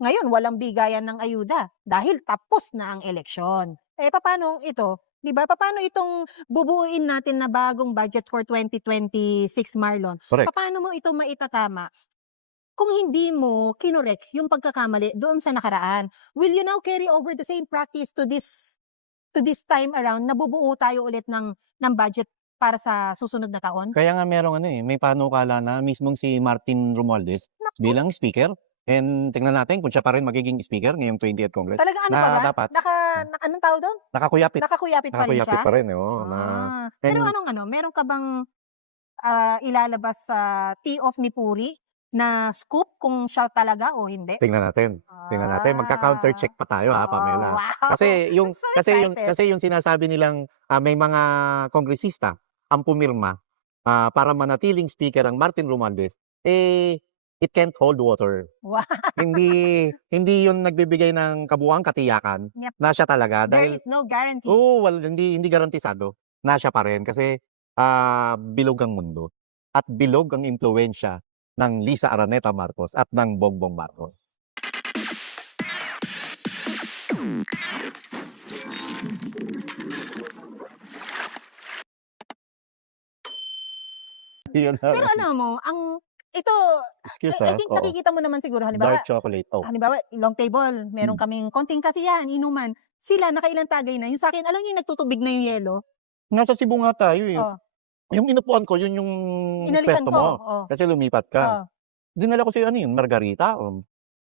Ngayon walang bigayan ng ayuda dahil tapos na ang eleksyon. Eh, papaano ito, 'di ba? Papaano itong bubuuin natin na bagong budget for 2026, Marlon? Correct. Papaano mo ito maitatama kung hindi mo kinorek yung pagkakamali doon sa nakaraan? Will you now carry over the same practice to this time around na bubuo tayo ulit ng budget para sa susunod na taon? Kaya nga merong ano, may panukala na mismong si Martin Romualdez Naku, bilang speaker, and tingnan natin kung siya pa rin magiging speaker ngayong 20th Congress talagang ano pa na ba? dapat Anong tawag doon? nakakuyapit, Nakakuyapit pa rin nakakuyapit siya? pa rin, oo, na Pero and anong ano, meron ka bang, ilalabas sa tee-off ni Puri na scoop kung siya talaga o hindi? tingnan natin, tingnan natin. Magka-counter check pa tayo, Oo, Pamela. wow! Kasi I'm yung so kasi yung excited. kasi yung sinasabi nilang, may mga kongresista ang pumirma, para manatiling speaker ang Martin Romualdez, it can't hold water. Wow, Hindi 'yun nagbibigay ng kabuuang katiyakan yep, na siya talaga, there dahil is no guarantee. oo, hindi garantisado na siya pa rin kasi, bilog ang mundo at bilog ang impluwensiya ng Lisa Araneta Marcos at ng Bongbong Marcos. 'Yun na Pero nga. alam mo ito, Excuse, I think oo. nakikita mo naman siguro halimbawa Dark chocolate, oh. halimbawa long table, meron Hmm. kaming konting kasiyahan, inuman, sila nakailang tagay na, yung sa'kin alam niyo yung nagtutubig na yung yelo? Nasa Cebu nga tayo, Oh, yung inupuan ko 'yun yung inalisan puwesto ko, mo, oh, kasi lumipat ka. oh. Dinala ko sa'yo ano 'yun, margarita o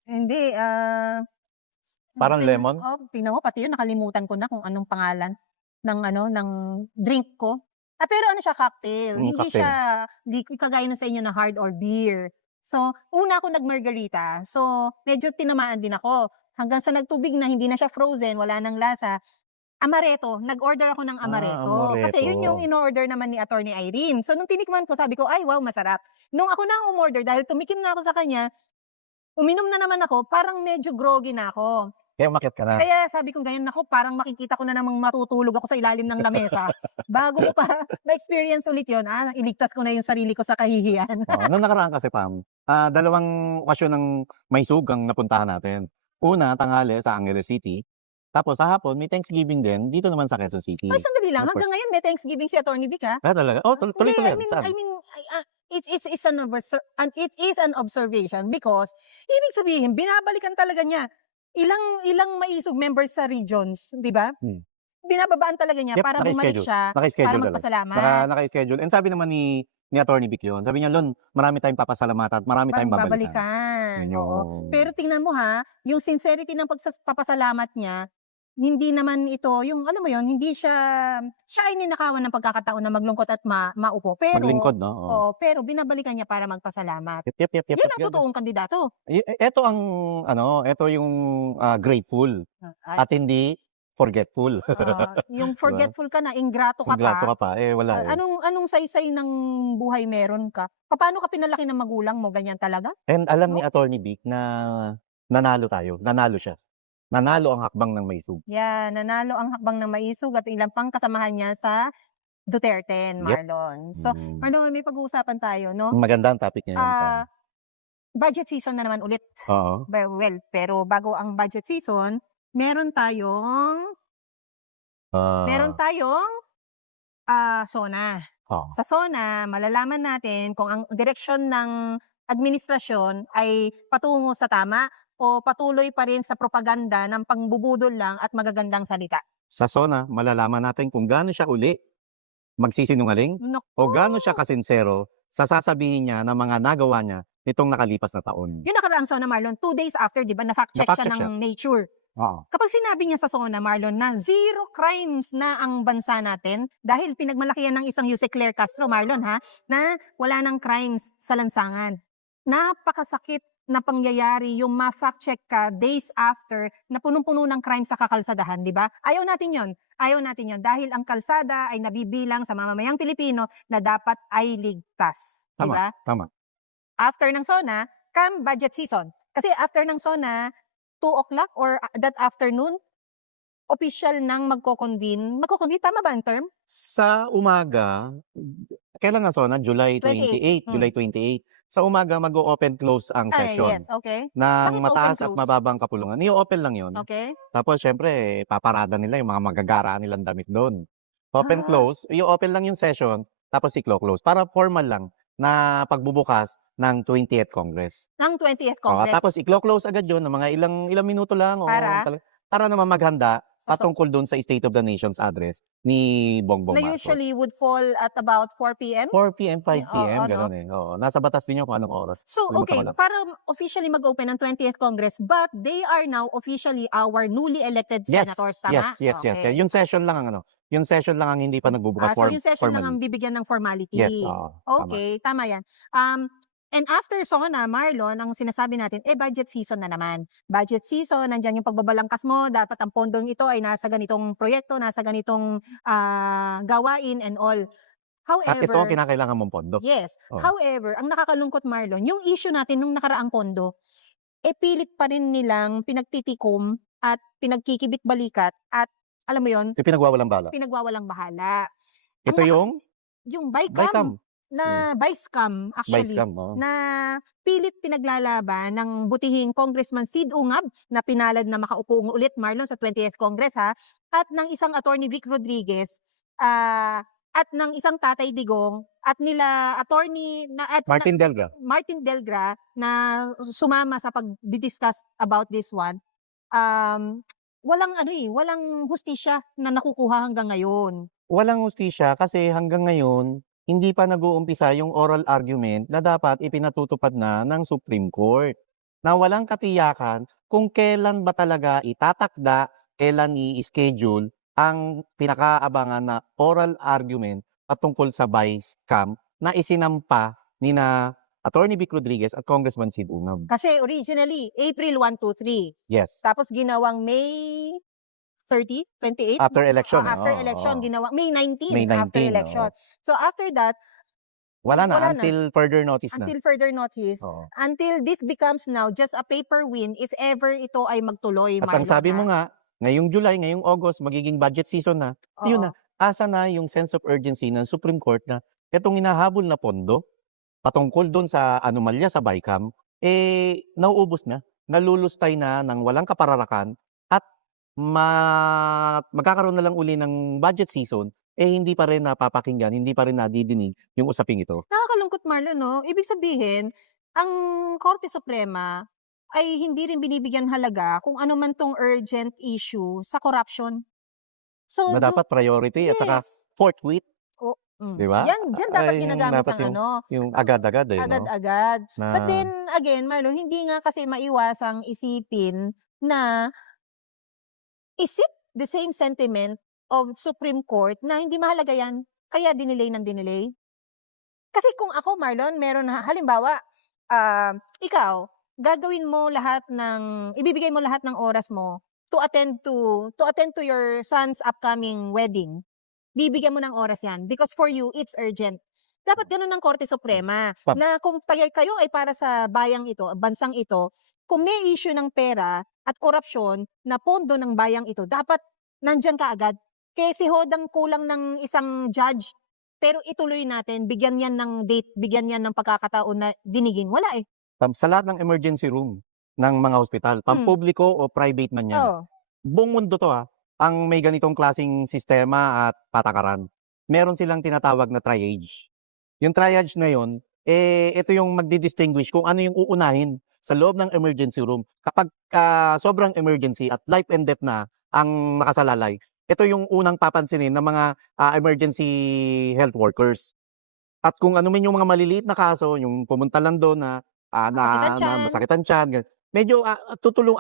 Hindi, parang lemon? tingnan mo pati yun nakalimutan ko na kung anong pangalan ng ano, ng drink ko. Pero ano siya cocktail, hindi Cocktail. siya di kagaya nung sa inyo na hard or beer. So, una ako nag-margarita, so medyo tinamaan din ako. Hanggang sa nagtubig na hindi na siya frozen, wala ng lasa, amaretto, nag-order ako ng amaretto. Kasi yun yung Amaretto. in-order naman ni Attorney Irene. So nung tinikman ko sabi ko, "Ay wow, masarap." Nung ako na umorder dahil tumikim na ako sa kanya, uminom na naman ako, parang medyo groggy na ako. Kaya umakyat ka na. Kaya sabi ko ganyan, naku parang makikita ko na namang matutulog ako sa ilalim ng lamesa. Bago ko pa ma-experience ulit yun, iligtas ko na yung sarili ko sa kahihiyan. Oo, nung nakaraan kasi, Pam, dalawang okasyon ng may sugang napuntahan natin. Una, tanghali sa Angeles City, tapos sa hapon may Thanksgiving din dito naman sa Quezon Ay City. sandali lang, Of course. hanggang ngayon may Thanksgiving si Attorney Vic, Talaga? Oh, Hindi, tuloy-tuloy I yan, mean saan? I mean, it is an observation because ibig sabihin binabalikan talaga niya. Ilang ilang maisog members sa regions, 'di ba? Hmm. Binababaan talaga niya Yep, para bumalik naka-schedule. siya para Naka-schedule talaga. magpasalamat. Naka-schedule, and sabi naman ni Attorney Vic 'yun, sabi niya, "Lon, marami tayong papasalamatan at marami tayong babalikan." Babalikan, 'Yun oo. yung Pero tingnan mo yung sincerity ng papasalamat niya, hindi naman ito yung alam mo yon hindi siya ay ninakawan ng pagkakataon na maglungkot at maupo. Pero maglingkod 'no, oo. oo, pero binabalikan niya para magpasalamat. Yep, yep, yep, yep, 'Yun yep, ang ganda. totoong kandidato. Eto ang ano, eto yung, grateful Ay, at hindi forgetful, yung 'di ba? forgetful ka na, ingrato ka Ingrato pa, ka pa, wala, anong anong saysay ng buhay meron ka? Papaano ka pinalaki ng magulang mo, ganyan talaga? and alam ni 'No? Attorney Vic na nanalo tayo, nanalo siya. Nanalo ang hakbang ng Maysug. Yan, nanalo ang hakbang ng maisog at ilang pang kasamahan niya sa Duterte, Yep. Marlon. So, Hmm. Marlon, may pag-uusapan tayo, 'no? Maganda ang topic ngayon, Pam. Ah, Budget season na naman ulit. Oo. Well, pero bago ang budget season, meron tayong meron Ah, tayong, SONA. oo. Sa SONA, malalaman natin kung ang direksyon ng administrasyon ay patungo sa tama o patuloy pa rin sa propaganda ng pangbubudol lang at magagandang salita. Sa SONA, malalaman natin kung gaano siya uli magsisinungaling o Naku! gaano siya kasinsero sa sasabihin niya ng mga nagawa niya nitong nakalipas na taon. Yung nakaraang SONA, Marlon, 2 days after, 'di ba, na-fact check siya Na-fact check siya. ng Nature. Oo. Kapag sinabi niya sa SONA, Marlon, na zero crimes na ang bansa natin dahil pinagmalakihan ng isang Jose Claire Castro, Marlon, na wala ng crimes sa lansangan. Napakasakit na pangyayari yung ma-fact check ka days after na punong-puno ng crime sa kakalsadahan, 'di ba? Ayaw natin 'yon. Ayaw natin 'yon dahil ang kalsada ay nabibilang sa mamamayang Pilipino na dapat ay ligtas, 'di Tama, ba? tama. After ng SONA, come budget season. Kasi after ng SONA, 2 o'clock or that afternoon, opisyal nang magko-convene, tama ba ang term? Sa umaga, kailan nga SONA? July 28, 28, July 28. Sa umaga mag-o-open close ang Ay, session yes, okay. ng Bakit open mataas at close? mababang kapulungan. I-o-open lang 'yun. Okay. Tapos siyempre paparada nila yung mga magagara nilang damit do'n. Open Ah, close, i-o-open lang yung session tapos i-clo-close para formal lang na pagbubukas ng 20th Congress. ng 20th Oo, Congress tapos i-clo-close agad 'yun ng mga ilang ilang minuto lang o para para naman maghanda sa patungkol do'n sa State of the Nation's address ni Bongbong na Marcos. usually would fall at about 4 PM? 4 PM, 5 Oo, PM 'no? gano'n, eh, oo. Nasa batas din 'yun kung anong oras, So, kalimutan okay, ko lang. para officially mag-open ng 20th Congress, but they are now officially our newly elected Yes, senators, yes, tama? yes, yes, Okay. yung session lang ang ano, yung session lang ang hindi pa nagbubukas So yung session lang formally. ang bibigyan ng Yes, formality. oo, tama. Okay, tama yan. And after SONA, Marlon, ang sinasabi natin, budget season na naman. Budget season, nandiyan yung pagbabalangkas mo, dapat ang pondong ito ay nasa ganitong proyekto, nasa ganitong gawain and all. At ito ang However, kinakailangan mong pondo. yes. Oo. However, ang nakakalungkot, Marlon, yung issue natin nung nakaraang pondo, pilit pa rin nilang pinagtitikom at pinagkikibit-balikat at alam mo yon, Yung pinagwawalang bala. pinagwawalang bahala. Ang Ito yung yung BICAM BICAM. na Vicecam actually, Vicecam, oo. na pilit pinaglalaban ng butihing Congressman Sid Ungab na pinalad na makaupo ulit, Marlon, sa 20th Congress at ng isang attorney Vic Rodriguez, at ng isang Tatay Digong at nila attorney Martin Delga. Martin Delgra na sumama sa pagdi-discuss about this one. Walang walang hustisya na nakukuha hanggang ngayon. Walang hustisya kasi hanggang ngayon, hindi pa nag-uumpisa yung oral argument na dapat ipinatutupad na ng Supreme Court. Na walang katiyakan kung kailan ba talaga itatakda, kailan i-schedule ang pinakaabangan na oral argument patungkol sa Vicecam na isinampa nina Attorney Vic Rodriguez at Congressman Sid Ungab. Kasi originally, April 1, 2, 3. Yes. Tapos ginawang May 30, 28? After election. After oo, election, oo. ginawang May 19, May after 19, election. oo. So after that, Wala na, wala na. until further notice na. Until further notice, Oo. until this becomes now just a paper win if ever ito ay magtuloy, At ang Marlon, sabi mo nga, ngayong July, ngayong August, magiging budget season na. Yun na, asa na yung sense of urgency ng Supreme Court na itong hinahabol na pondo patungkol doon sa anomalya sa BICAM, nauubos na, nalulustay na ng walang kapararakan at magkakaroon na lang uli ng budget season, hindi pa rin napapakinggan, hindi pa rin nadidinig yung usaping ito. Nakakalungkot, Marlon, no? Ibig sabihin, ang Korte Suprema ay hindi rin binibigyan halaga kung ano man tong urgent issue sa corruption. So, Na dapat priority at saka yes. forthwith, di ba? Diyan dapat Ay, ginagamit dapat ng yung agad-agad no? agad-agad. Na, But then, again, Marlon, hindi nga kasi maiwasang isipin na is it the same sentiment of Supreme Court na hindi mahalaga yan, kaya dinelay ng dinelay? Kasi kung ako, Marlon, meron na, halimbawa, ikaw, gagawin mo lahat ng, ibibigay mo lahat ng oras mo to attend to your son's upcoming wedding. Bibigyan mo ng oras yan because for you, it's urgent. Dapat ganun ng Korte Suprema na kung kayo ay para sa bayang ito, bansang ito, kung may issue ng pera at korupsyon na pondo ng bayang ito, dapat nandyan ka agad. Kasi hodang kulang ng isang judge, pero ituloy natin, bigyan yan ng date, bigyan yan ng pagkakataon na dinigin. Wala eh. Sa lahat ng emergency room ng mga hospital, pampubliko o private man yan. Buong mundo to ang may ganitong klaseng sistema at patakaran. Meron silang tinatawag na triage. Yung triage na yun, ito yung magdi-distinguish kung ano yung uunahin sa loob ng emergency room. Kapag sobrang emergency at life and death na ang nakasalalay, ito yung unang papansinin ng mga emergency health workers. At kung ano man yung mga maliliit na kaso, yung pumunta lang doon na masakitan tiyan, medyo tutulong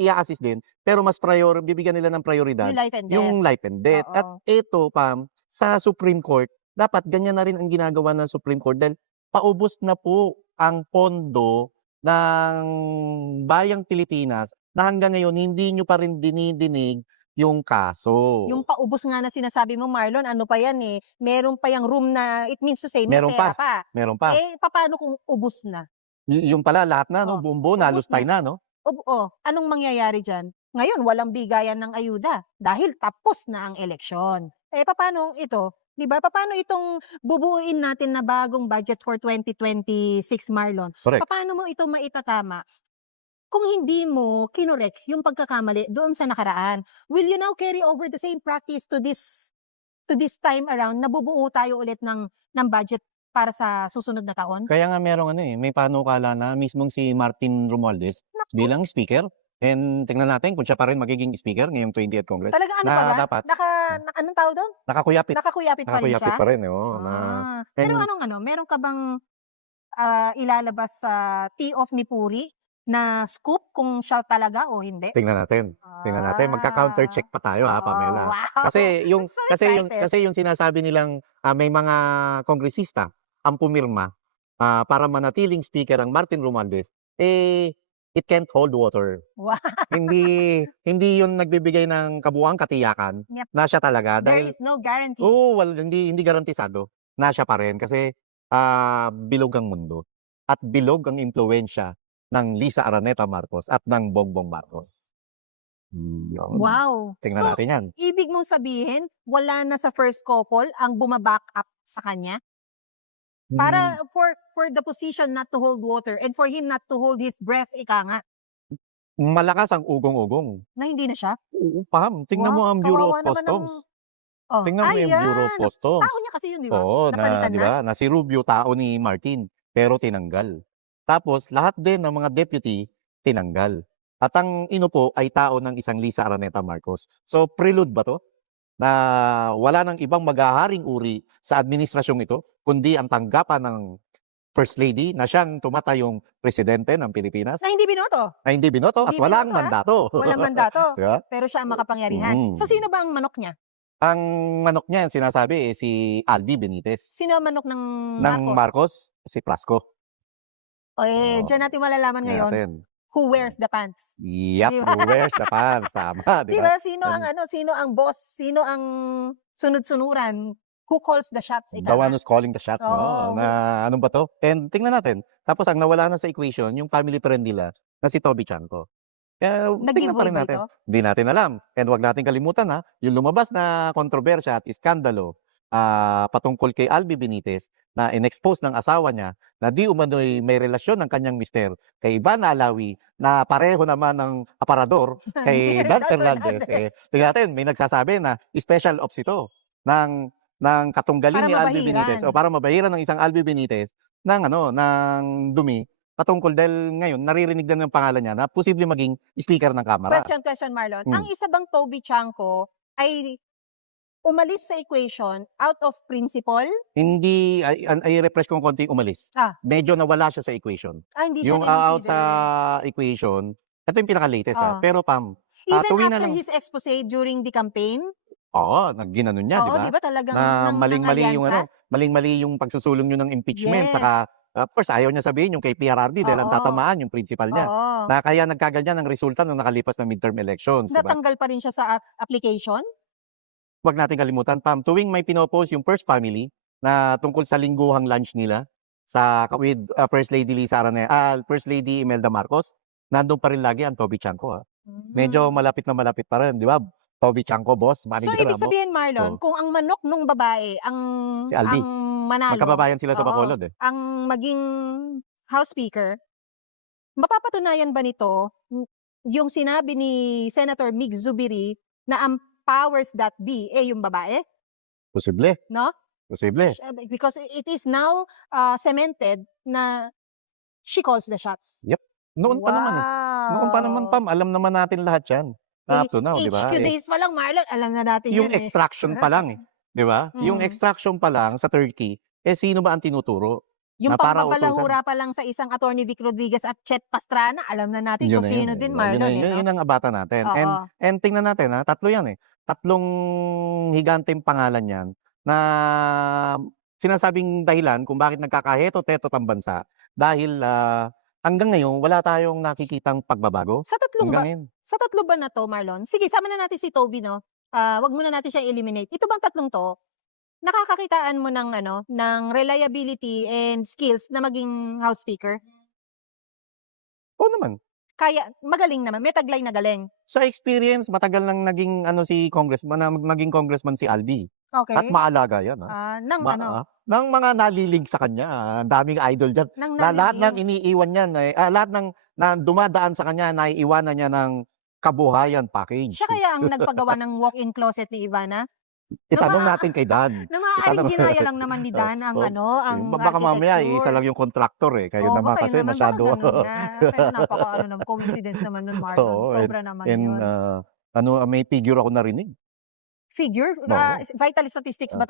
i-assist din, pero mas bibigyan nila ng prioridad yung life and death. At ito, Pam, sa Supreme Court, dapat ganyan na rin ang ginagawa ng Supreme Court dahil paubos na po ang pondo ng bayang Pilipinas na hanggang ngayon hindi nyo pa rin dinidinig yung kaso. Yung paubos nga na sinasabi mo, Marlon, ano pa yan eh, meron pa yung room na, it means to say, may Meron pera pa. Meron pa. Paano kung ubos na? Yung pala, lahat na, no? Buong-buo, nalustay na, no? Anong mangyayari dyan? Ngayon, walang bigayan ng ayuda dahil tapos na ang eleksyon. Paano ito? 'Di ba? Papaano itong bubuuin natin na bagong budget for 2026, Marlon? Correct. Papaano mo ito maitatama kung hindi mo kinorek yung pagkakamali doon sa nakaraan? Will you now carry over the same practice to this time around na bubuo tayo ulit ng budget para sa susunod na taon? Kaya nga merong may panukala na mismong si Martin Romualdez Naku, bilang speaker, and tingnan natin kung siya pa rin magiging speaker ngayong 20th Congress talagang ano na pala? dapat Anong tawag doon? nakakuyapit. Nakakuyapit pa rin Nakakuyapit siya? pa rin, oo, na Pero and meron ka bang ilalabas sa tee-off ni Puri na scoop kung siya talaga o hindi? tingnan natin. Tingnan natin, magka-counter check pa tayo Pamela. Wow! Kasi I'm yung so kasi excited. yung sinasabi nilang may mga kongresista ang pumirma para manatiling speaker ang Martin Romualdez, it can't hold water. Wow! Hindi yun nagbibigay ng kabuuang katiyakan Yep. na siya talaga There dahil is no guarantee. hindi garantisado na siya pa rin kasi bilog ang mundo at bilog ang impluwensya ng Lisa Araneta Marcos at ng Bongbong Marcos. Yun. Wow! Tingnan So, natin yan. ibig mong sabihin, wala na sa first couple ang bumaback up sa kanya? Para for the position not to hold water and for him not to hold his breath, ika nga, Malakas ang ugong-ugong. na hindi na siya? Oo, Pam. Tingnan mo Wow, ang Bureau of kawawa naman ang... Customs. Oh, Tingnan mo yung Bureau of ayan! Customs. Tao niya kasi yun, di ba? Oo, Napalitan di na? ba? Na si Rubio, tao ni Martin, pero tinanggal. Tapos, lahat din ng mga deputy, tinanggal. At ang inupo ay tao ng isang Lisa Araneta Marcos. So, prelude ba to? Na wala nang ibang maghaharing uri sa administrasyong ito, kundi ang tanggapan ng First Lady na siyang tumatayong presidente ng Pilipinas, Na hindi binoto. na hindi binoto at Hindi walang binoto, mandato. Walang mandato. Di ba? Pero siya ang makapangyarihan. So, sino ba ang manok niya? Ang manok niya, sinasabi, si Albi Benitez. Sino ang manok ng Ng Marcos, si Prasco. Diyan natin malalaman Tingnan ngayon natin. who wears the pants. Yep, Di ba? who wears the pants? Tama, di Di ba? ba? Sino ang boss? Sino ang sunod-sunuran? Who calls the shots? Ika The one nga. who's calling the shots, no? Oo. Na ano ba to? And tingnan natin. Tapos ang nawala na sa equation, yung family friend nila na si Toby Chanco. Kaya tingnan pa Nag-giveaway rin ba natin. ito? Hindi natin alam. And wag natin kalimutan yung lumabas na kontrobersya at iskandalo patungkol kay Albi Benitez na in-expose ng asawa niya na di umano'y may relasyon ng kanyang mister kay Ivan Alawi na pareho naman ng aparador kay Dan Fernandez. Tingnan natin, may nagsasabi na special ops ito ng katunggalin Para ni Albi Benitez mabahiran. o para mabahiran ng isang Albi Benitez ng dumi patungkol dahil ngayon naririnig na ng pangalan niya na posible maging speaker ng Kamara. Question, Marlon. Ang isa bang Toby Chanco ay umalis sa equation out of principle? Hindi, i-refresh kong konti umalis. Medyo nawala siya sa equation. Hindi siya Yung out kinonsider. sa equation, ito yung pinaka-latest Pero Pam, even tuwing na after lang, his expose during the campaign? oo, ginanon niya, di Oo, ba? di ba talagang Na ng maling-mali yung alyansa? maling-mali yung pagsusulong niyo ng impeachment. Yes. Saka, of course, ayaw niya sabihin yung kay PRRD dahil ang Oo. tatamaan yung principal niya. Oo. Na kaya nagkaganyan ang resulta ng nakalipas na midterm elections, di ba? Natanggal pa rin siya sa application? Huwag natin kalimutan, Pam, tuwing may pinopost yung First Family na tungkol sa lingguhang lunch nila with First Lady Lisa Araneta, First Lady Imelda Marcos, nandun pa rin lagi ang Toby Chanco. Medyo malapit na malapit pa rin, di ba? Toby Chanco, boss, So, manager ibig mo. sabihin, Marlon, kung ang manok nung babae Si Albi. ang manalo, Magkababayan sila sa Bacolod ang maging House Speaker, mapapatunayan ba nito yung sinabi ni Senator Mig Zubiri na ang powers that be yung babae? Posible. No? Posible. Because it is now cemented na she calls the shots. Yep. Noon pa naman. Noon pa naman, Pam. Alam naman natin lahat yan. Up to now, di ba? HQ days pa lang, Marlon, alam na natin Yung yun extraction pa lang, di ba? Yung extraction pa lang sa Turkey, sino ba ang tinuturo? Yung na para pambalahura pa lang sa isang Attorney Vic Rodriguez at Chet Pastrana, alam na natin kung sino din, Marlon. Yun ang abata natin. Oo. And tingnan natin, tatlo yan Tatlong higanteng pangalan yan na sinasabing dahilan kung bakit nagkakaheto-teto ang bansa dahil hanggang ngayon wala tayong nakikitang pagbabago. Sa tatlo ba na to, Marlon? Sige, sama na natin si Toby, no? Wag muna natin siya eliminate. Ito bang tatlong to, nakakakitaan mo ng reliability and skills na maging House Speaker? Oo naman. kaya, magaling naman, may taglay na galing. Sa experience, matagal nang naging si congressman, na maging congressman si Aldi. At Okay. maalaga yan, Ng ano, ng mga nalilig sa kanya, ang daming idol diyan. ng Na lahat ng naliliw. iniiwan niyan lahat ng na dumadaan sa kanya, naiiwanan niya ng kabuhayan package. Siya kaya ang nagpagawa ng walk-in closet ni Ivana? Itanong natin kay Dan. Na maaaring Itanong ginaya lang naman ni Dan ang ang baka mamaya isa architecture. lang yung contractor kayo naman Baka yun kasi naman, baka masyado. ganun nga. Kaya napaka naman, coincidence naman nun, Marlon. Oo, Sobra naman and yun. may figure ako narinig. Figure? Oo. Vital statistics ba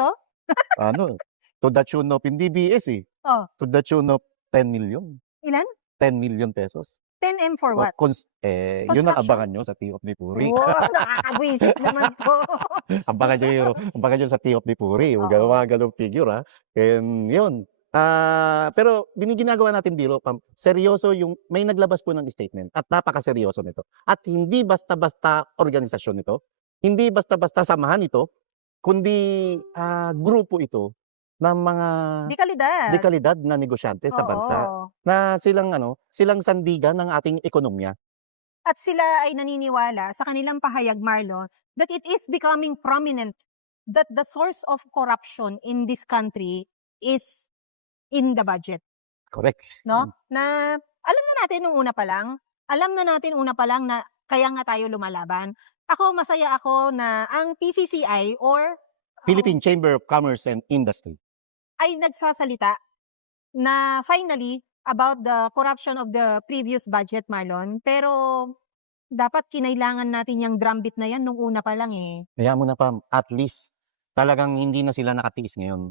Ah, to? to the tune of, hindi BS Oh, to the tune of 10 million. ilan? 10 million pesos. 10M for what? Yun ang Construction? abangan nyo sa Tea of the Puri. Wow, nakakabwisit naman to. Abangan nyo sa Tea of the Puri. Oo. Mga ganong figure, And yun. Pero ginagawa natin biro, seryoso may naglabas po ng statement at napakaseryoso nito. At hindi basta-basta organisasyon ito, hindi basta-basta samahan ito, kundi grupo ito ng mga dekalidad na negosyante sa bansa Oo. na silang sandigan ng ating ekonomiya. At sila ay naniniwala sa kanilang pahayag, Marlon, that it is becoming prominent that the source of corruption in this country is in the budget. Correct. No? Na alam na natin nung una pa lang na kaya nga tayo lumalaban. Masaya ako na ang PCCI or Philippine Chamber of Commerce and Industry ay nagsasalita na finally about the corruption of the previous budget, Marlon. Pero dapat kinailangan natin yung drumbeat na yan nung una pa lang Kaya mo na at least talagang hindi na sila nakatiis ngayon.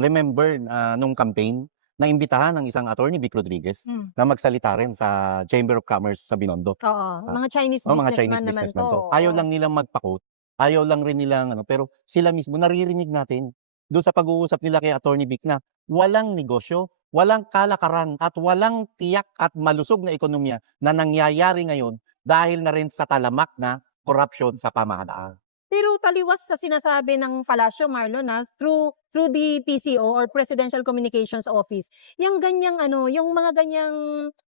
Remember nung campaign, naimbitahan ng isang attorney, Vic Rodriguez, na magsalita rin sa Chamber of Commerce sa Binondo. Oo, mga Chinese mga businessman Chinese naman businessman to. Ayaw lang nilang magpa-quote. Ayaw lang rin nilang pero sila mismo naririnig natin doon sa pag-uusap nila kay Attorney Vic na walang negosyo, walang kalakaran at walang tiyak at malusog na ekonomiya na nangyayari ngayon dahil na rin sa talamak na corruption sa pamahalaan. Pero taliwas sa sinasabi ng palasyo, Marlon, through the PCO or Presidential Communications Office, yung mga ganyang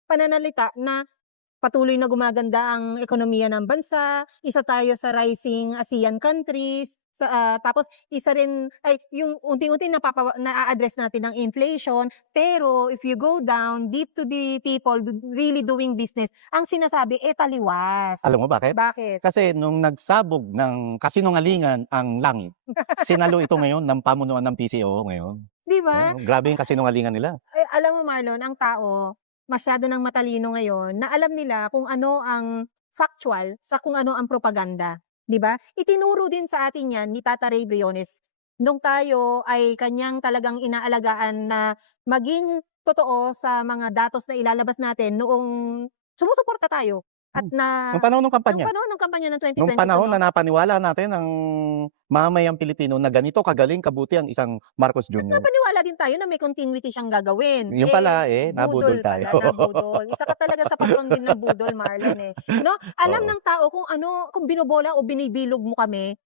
pananalita na patuloy na gumaganda ang ekonomiya ng bansa, isa tayo sa rising ASEAN countries, tapos isa rin ay yung unti-unti na-address natin ang inflation, pero if you go down deep to the people really doing business, ang sinasabi taliwas. Alam mo bakit? Bakit? Kasi nung nagsabog ng kasinungalingan ang langit, sinalo ito ngayon ng pamunuan ng PCO ngayon. Di ba? Grabe yung kasinungalingan nila. Alam mo, Marlon, ang tao masyado ng matalino ngayon na alam nila kung ano ang factual sa kung ano ang propaganda. Di ba? Itinuro din sa atin yan ni Tata Ray Briones nung tayo ay kanyang talagang inaalagaan na maging totoo sa mga datos na ilalabas natin noong sumusuporta tayo. At Nung panahon ng kampanya. Nung panahon ng kampanya ng 2022. Nung panahon na napaniwala natin ang mamayang Pilipino na ganito kagaling kabuti ang isang Marcos Jr. Napaniwala din tayo na may continuity siyang gagawin. Yung pala nabudol tayo. Nabudol. Isa ka talaga sa patron din ng budol, Marlon No? Alam ng tao kung binobola o binibilog mo kami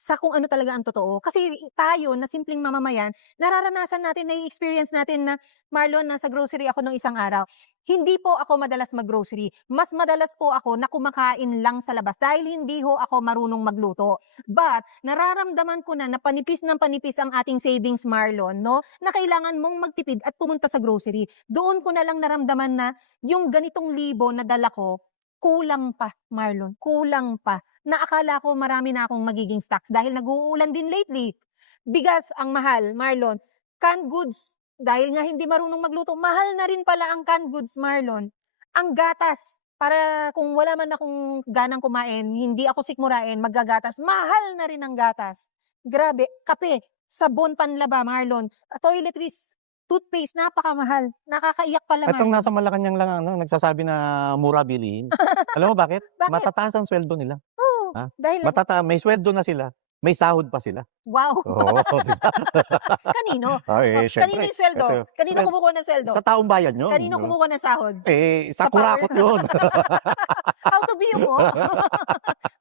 sa kung ano talaga ang totoo. Kasi tayo na simpleng mamamayan, nararanasan natin, na-experience natin na, Marlon, nasa grocery ako nung isang araw. Hindi po ako madalas mag-grocery. Mas madalas po ako na kumakain lang sa labas dahil hindi ho ako marunong magluto. But, nararamdaman ko na panipis ng panipis ang ating savings, Marlon, no? Na kailangan mong magtipid at pumunta sa grocery. Doon ko na lang naramdaman na yung ganitong libo na dala ko, kulang pa, Marlon. Kulang pa. Naakala ko marami na akong magiging stocks dahil nag-uulan din lately. Bigas ang mahal, Marlon. Canned goods, dahil nga hindi marunong magluto, mahal na rin pala ang canned goods, Marlon. Ang gatas, para kung wala man akong ganang kumain, hindi ako sikmurain, maggagatas, mahal na rin ang gatas. Grabe, kape, sabon panlaba, Marlon. Toiletries, toothpaste, napakamahal. Nakakaiyak pala, At ang Marlon. nasa Malacanang lang nagsasabi na mura bilihin. Alam mo bakit? Bakit? Matataas ang sweldo nila. Oo, dahil, May sweldo na sila. May sahod pa sila. wow. Oo, diba? Kanino? Kanino Kanino yung sweldo? Kanino kumukuha ng sweldo? Sa taong bayan yun. Kanino kumukuha ng sahod? Sa Sa power. kurakot yun. How to be mo?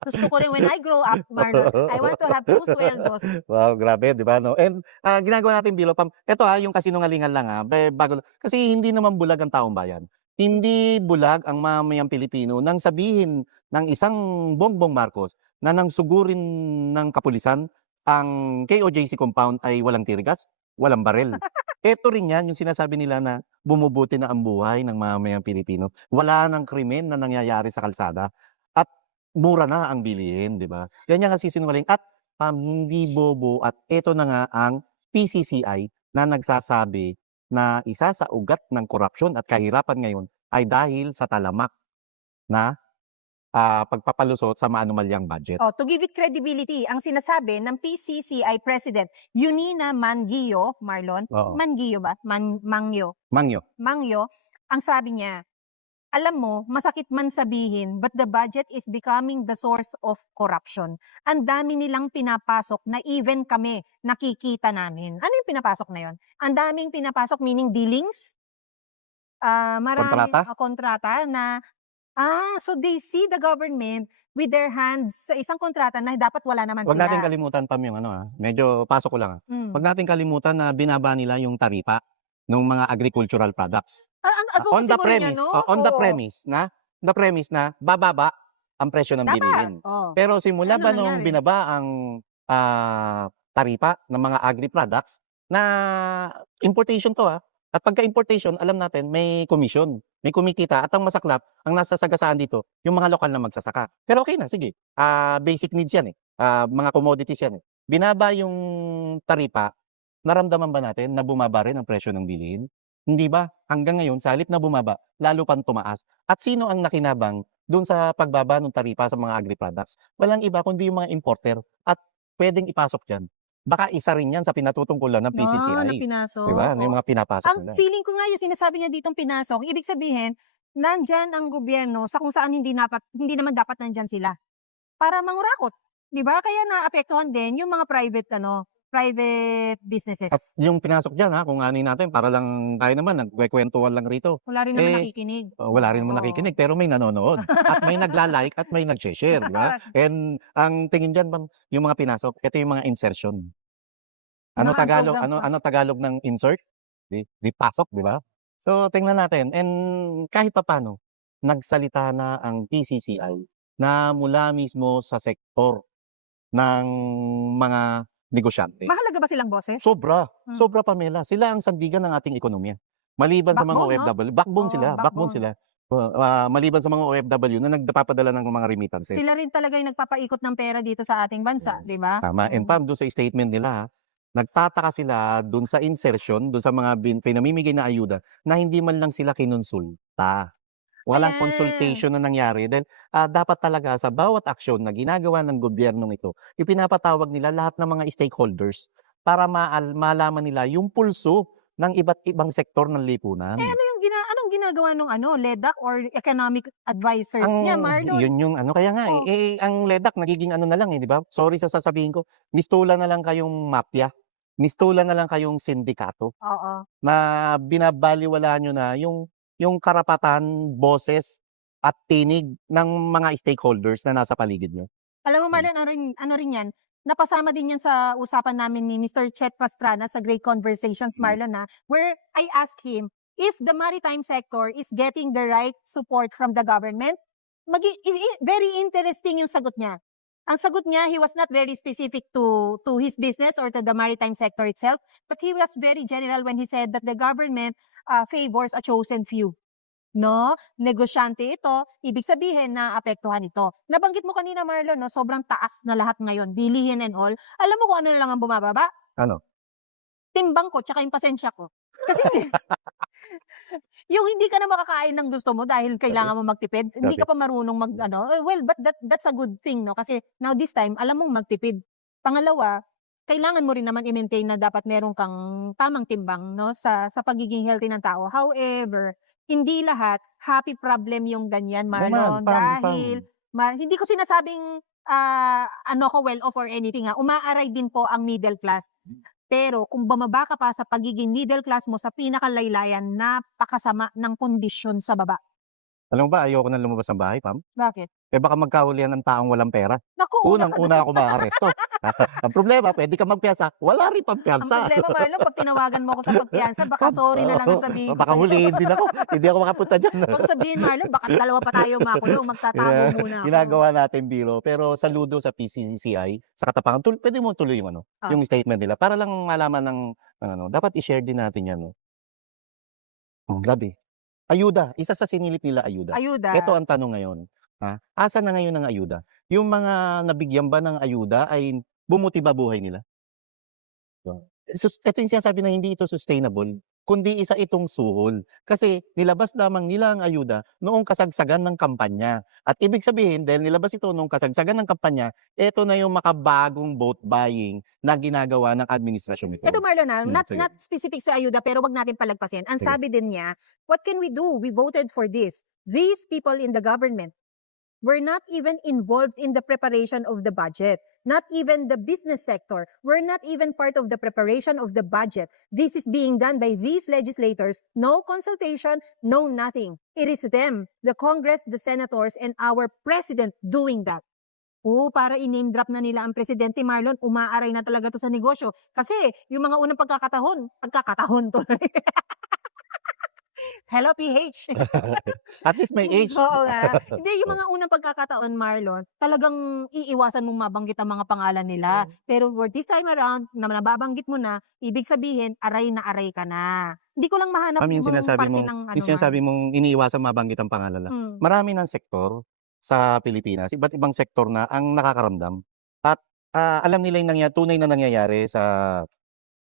Gusto ko rin when I grow up, Marlon, I want to have 2 sweldos. Wow, grabe, di ba? No? And ginagawa natin bilo, ito yung kasinungalingan lang bago, kasi hindi naman bulag ang taong bayan. Hindi bulag ang mamamayang Pilipino nang sabihin ng isang Bongbong Marcos na nang sugurin ng kapulisan ang KOJC compound ay walang tear gas, walang barel. Eto rin 'yan, yung sinasabi nila na bumubuti na ang buhay ng mamamayang Pilipino. Wala ng krimen na nangyayari sa kalsada at mura na ang bilihin, 'di ba? Ganyan ang sisinungaling at, hindi bobo at eto na nga ang PCCI na nagsasabi na isa sa ugat ng korapsyon at kahirapan ngayon ay dahil sa talamak na, pagpapalusot sa maanumalyang budget. Oh, to give it credibility, ang sinasabi ng PCCI President Yunina Mangio, Marlon, Oo, Mangio ba? Mangyo. mangyo. Mangyo, ang sabi niya, alam mo, masakit man sabihin, but the budget is becoming the source of corruption. Ang dami nilang pinapasok na even kami nakikita namin. Ano yung pinapasok na yon? Ang daming pinapasok, meaning dealings, marami Kontrata? kontrata na, so they see the government with their hands sa isang kontrata na dapat wala naman Huwag natin sila. kalimutan, Pam, yung medyo pasok ko lang, Mm. Huwag natin kalimutan na binaba nila yung taripa nung mga agricultural products. Ang On advocacy the mo rin yan, premise, no? on the Oo. premise na bababa ang presyo ng Dapat. bilihin. Oh. Pero simula Ano ba nung nangyari? binaba ang, taripa ng mga agri-products na importation 'to, at pagka-importation alam natin may commission, may kumikita at ang masaklap, ang nasasagasaan dito yung mga lokal na magsasaka. Pero okey na, sige, basic needs yan, mga commodities yan, Binaba yung taripa, naramdaman ba natin na bumaba rin ang presyo ng bilihin? Hindi ba? Hanggang ngayon sa halip na bumaba, lalo pang tumaas. At sino ang nakinabang dun sa pagbaba ng taripa sa mga agri-products? Walang iba kundi yung mga importer at puwedeng ipasok diyan. Baka isa rin yan sa pinatutungkulan ng Na PCCI, 'di pinasok. ba? Yung mga pinapasok Ang nila. feeling ko nga yung sinasabi niya ditong pinasok, ibig sabihin, nandyan ang gobyerno sa kung saan hindi naman dapat nandyan sila. Para mangurakot, 'di ba? Kaya naapektuhan din yung mga private At businesses. yung pinasok diyan, kung aanuhin natin para lang tayo naman nagkukuwentuhan lang rito, Wala rin naman eh, nakikinig. wala rin naman Oo. nakikinig pero may nanonood at may nagla-like at may nag-she-share, 'di ba? And ang tingin diyan, Ma'am, yung mga pinasok, ito yung mga insertion. Ano Tagalog Naka-unprogram pa. ano Tagalog ng insert? 'Di pasok, 'di ba? So tingnan natin and kahit papaano nagsalita na ang PCCI na mula mismo sa sektor ng mga negosyante. Mahalaga ba silang boses? Sobra, Hmm. sobra, Pamela. Sila ang sandigan ng ating ekonomiya. Maliban sa mga Backbone, no? OFW, backbone Oo, sila, backbone backbone. sila. Maliban sa mga OFW na nagpapadala ng mga remittances. Sila rin talaga yung nagpapaikot ng pera dito sa ating bansa, 'di ba? Tama. And Pam, do'n sa statement nila, nagtataka sila do'n sa insertion, do'n sa mga pinamimigay na ayuda na hindi man lang sila kinonsulta. Walang Ayan. consultation na nangyari dahil, dapat talaga sa bawat aksyon na ginagawa ng gobyernong ito, ipinapatawag nila lahat ng mga stakeholders para malaman nila yung pulso ng iba't ibang sektor ng lipunan. Anong ginagawa nung LEDAC or economic advisors niya, Marlon? Yun yung kaya nga, Oh. ang LEDAC nagiging na lang, 'di ba? Sorry sa sasabihin ko, mistulan na lang kayong mafia, mistulan na lang kayong sindikato Oo. na binabalewala niyo na yung karapatan, boses at tinig ng mga stakeholders na nasa paligid niyo. Alam mo, Marlon, ano rin yan, napasama din yan sa usapan namin ni Mr. Chet Pastrana sa Great Conversations, Marlon, where I asked him if the maritime sector is getting the right support from the government. Very interesting yung sagot niya. Ang sagot niya, he was not very specific to his business or to the maritime sector itself, but he was very general when he said that the government favors a chosen few. No, negosyante ito, ibig sabihin na apektuhan ito. Nabanggit mo kanina, Marlon, no, sobrang taas na lahat ngayon, bilihin and all. Alam mo kung ano na lang ang bumababa? Ano? Timbang ko tsaka yung pasensya ko. Kasi yung hindi ka na makakain ng gusto mo dahil kailangan mo magtipid, hindi ka pa marunong well, but that's a good thing, no? Kasi now this time, alam mong magtipid. Pangalawa, kailangan mo rin naman i-maintain na dapat meron kang tamang timbang, no, sa pagiging healthy ng tao. However, hindi lahat happy problem yung ganyan, Marlon. Dahil hindi ko sinasabing well off or anything, umaaray din po ang middle class. Pero kung bumaba ka pa sa pagiging middle class mo sa pinakalaylayan, napakasama ng kondisyon sa baba. Alam mo ba, ayoko nang lumabas ng bahay, Pam. Bakit? Eh, baka magkahulihan ng taong walang pera. Naku, una ka Unang-una do'n. ako maaresto. Ang problema, puwede kang magpiyansa, wala rin Ang pampiyansa. problema, Marlon, 'pag tinawagan mo ako sa pagpiyansa, baka sorry na lang ang sabihin ko Baka sa'yo. hulihin din ako, hindi ako makapunta diyan. Baka sabihin, Marlon, baka dalawa pa tayo makulong, magtatago Yeah, muna ako. ginagawa natin biro, pero saludo sa PCCI sa Katapangan. Puwede mo tuloy yung ano, Oh. yung statement nila para lang malaman ng ano, dapat i-share din natin 'yan 'no. Grabe. Ayuda, isa sa sinilip nila ayuda. Ayuda. Ito ang tanong ngayon, asan na ngayon ang ayuda? Yung mga nabigyan ba ng ayuda ay bumuti ba buhay nila? Ito yung sinasabi na hindi ito sustainable, kundi isa itong suhol. Kasi nilabas lamang nila ang ayuda noong kasagsagan ng kampanya. At ibig sabihin, dahil nilabas ito noong kasagsagan ng kampanya, ito na yung makabagong vote buying na ginagawa ng administrasyon ito. Ito, Marlon, not Sige. not specific sa ayuda, pero wag natin palagpasin. Ang Sige. sabi din niya, what can we do? We voted for this. These people in the government were not even involved in the preparation of the budget. Not even the business sector. We're not even part of the preparation of the budget. This is being done by these legislators. No consultation, no nothing. It is them, the Congress, the senators, and our president doing that. Para i-name drop na nila ang presidente, Marlon, umaaray na talaga to sa negosyo. Kasi yung mga unang pagkakataon tuloy. Hello, PH. At least may age. Oo nga. Hindi, yung mga unang pagkakataon, Marlon, talagang iiwasan mong mabanggit ang mga pangalan nila. Pero for this time around, na nababanggit mo na, ibig sabihin, aray na aray ka na. Hindi ko lang mahanap Yung yung sinasabi parte mong, ng ano, yung sinasabi mong iniiwasan mabanggit ang pangalan lang. Marami ng sektor sa Pilipinas, iba't ibang sektor na ang nakakaramdam. At alam nila yung tunay na nangyayari sa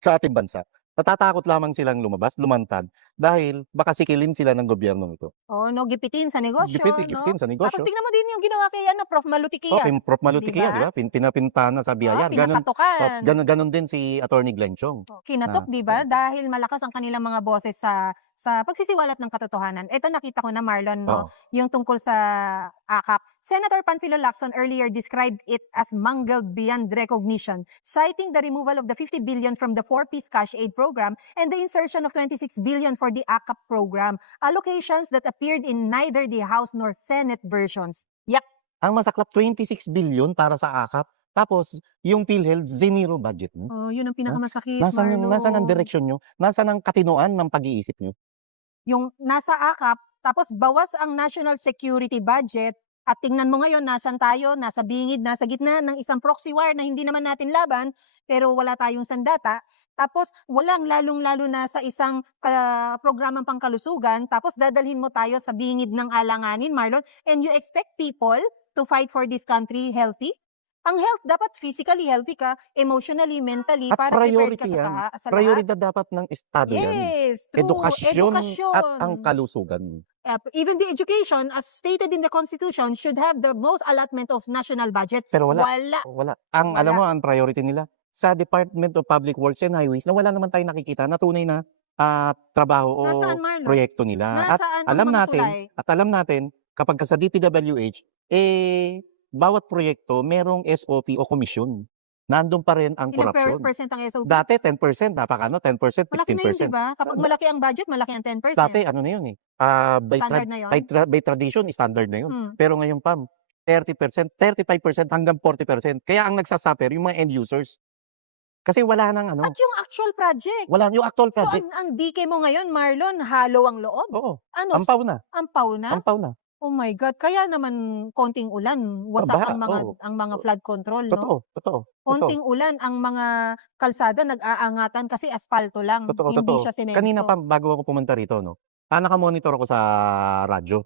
ating bansa. Natatakot lamang silang lumabas, lumantad, dahil baka sikilin sila ng gobyernong ito. no, gipitin sa negosyo, no? Gipitin sa Tapos negosyo. tingnan mo din yung ginawa kay Prof. Malutikia. Prof. Malutikia, di ba? Pinapintahan na sa BIR. Pinakatukan. Ganon din si Attorney Glenn Chong. Kinatok, di ba? Dahil malakas ang kanilang mga boses sa pagsisiwalat ng katotohanan. Ito nakita ko na, Marlon, no? Yung tungkol sa AKAP. Senator Panfilo Lacson earlier described it as mangled beyond recognition, citing the removal of the 50 billion from the 4-piece cash aid program and the insertion of 26 billion for the AKAP program, allocations that appeared in neither the House nor Senate versions. Yak! Ang masaklap, 26 billion para sa AKAP. Tapos, yung PhilHealth, zero budget nyo. Yun ang pinakamasakit, Nasaan ang Marlon. direksyon nyo? Nasaan ang katinoan ng pag-iisip nyo? Yung nasa AKAP, tapos bawas ang national security budget, at tingnan mo ngayon, nasan tayo, nasa bingid, nasa gitna ng isang proxy war na hindi naman natin laban, pero wala tayong sandata. Tapos walang lalong-lalo na sa isang programang pangkalusugan, tapos dadalhin mo tayo sa bingid ng alanganin, Marlon, and you expect people to fight for this country healthy? Ang health, dapat physically healthy ka, emotionally, mentally, At para prepared ka priority yan. sa lahat. Prioridad dapat ng Estado yan. Yes, true. Edukasyon at ang Edukasyon. kalusugan. Even the education, as stated in the Constitution, should have the most allotment of national budget. Pero wala. Wala. Alam mo, ang priority nila, sa Department of Public Works and Highways, na wala naman tayo nakikita na tunay na trabaho o Nasaan, Marlon? proyekto nila. Nasaan ang mga tulay? Alam natin, kapag sa DPWH, bawat proyekto merong SOP o komisyon. Nandun pa rin ang Ilang korupsyon. percent ang SOP? Dati 10%, 10%, Malaki na yun, 15%. diba? Kapag malaki ang budget, malaki ang 10%. Dati ano na yun Standard na yun? by tradition, standard na yun. Pero ngayon, Pam, 30%, 35% hanggang 40%. Kaya ang nagsasuffer yung mga end users. Kasi wala nang ano. At yung actual project. Wala yung actual project. So, ang DK mo ngayon, Marlon, halo ang loob? Oo. Ano? Ampaw na. Ampaw na? Ampaw na. Oh my God, kaya naman konting ulan, wasak Baha, ang mga flood control, no? Totoo. Konting ulan, ang mga kalsada nag-aangatan kasi aspalto lang, hindi siya semento. Kanina pa, bago ako pumunta rito, no, nakamonitor ako sa radyo.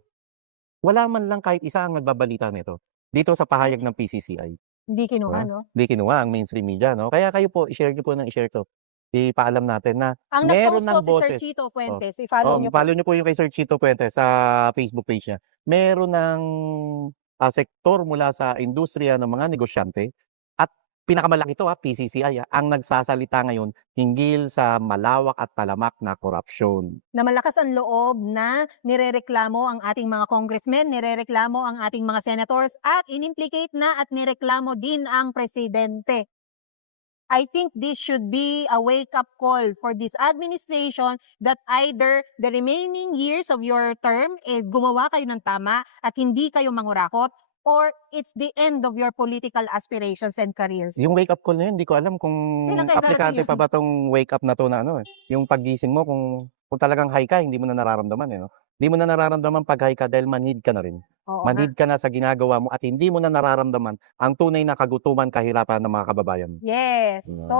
Wala man lang kahit isa ang nagbabalita nito dito sa pahayag ng PCCI. Hindi kinuha, no? Hindi kinuha ang mainstream media, no? Kaya kayo po, i-share nyo po ng i-share to. Ipaalam natin na Ang meron nag-post ng po si Sir boses. Chito Fuentes, i-follow nyo po. Follow nyo po yung kay Sir Chito Puentes sa Facebook page niya. Meron ng sektor mula sa industriya ng mga negosyante at pinakamalaki ito, PCCI, ang nagsasalita ngayon hinggil sa malawak at talamak na korupsyon. Na malakas ang loob na nirereklamo ang ating mga congressmen, nirereklamo ang ating mga senators, at inimplicate na at nireklamo din ang presidente. I think this should be a wake-up call for this administration that either the remaining years of your term, gumawa kayo ng tama at hindi kayo mangurakot, or it's the end of your political aspirations and careers. Yung wake up call na yun, hindi ko alam kung Kailan kaya aplikante darating pa yun? ba tong wake up na to na ano eh. Yung paggising mo kung talagang high ka, hindi mo na nararamdaman eh. No? Hindi mo na nararamdaman pag high ka dahil manhid ka na rin. Oo nga. Manhid ka na sa ginagawa mo at hindi mo na nararamdaman ang tunay na kagutuman, kahirapan ng mga kababayan. Yes. Yeah. So,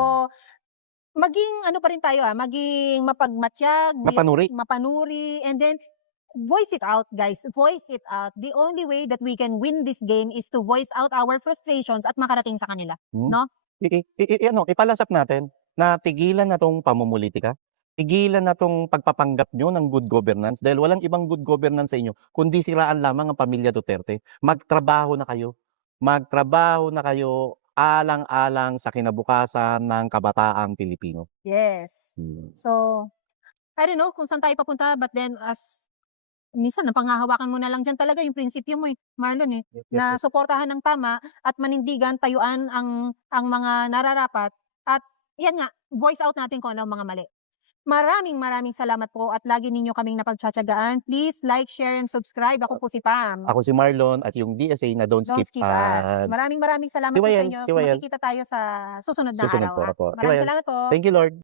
maging ano pa rin tayo maging mapagmatyag, Mapanuri. mapanuri, and then voice it out, guys. Voice it out. The only way that we can win this game is to voice out our frustrations at makarating sa kanila. No? Ipalasap natin na tigilan na tong pamumulitika. Tigilan na tong pagpapanggap nyo ng good governance dahil walang ibang good governance sa inyo kundi siraan lamang ang pamilya Duterte. Magtrabaho na kayo. Magtrabaho na kayo alang-alang sa kinabukasan ng kabataang Pilipino. Yes. So, I don't know kung saan tayo papunta, but then minsan napanghahawakan mo na lang dyan talaga yung prinsipyo mo Marlon na suportahan ng tama at manindigan, tayuan ang mga nararapat at yan nga, voice out natin kung ano ang mga mali. Maraming salamat po at lagi ninyo kaming napagtsatsagaan. Please like, share, and subscribe. Ako po si Pam. Ako si Marlon at yung DSA na Don't Skip Ads. Maraming salamat po sa inyo. Makikita tayo sa susunod na araw. Po. Maraming salamat po. Thank you, Lord.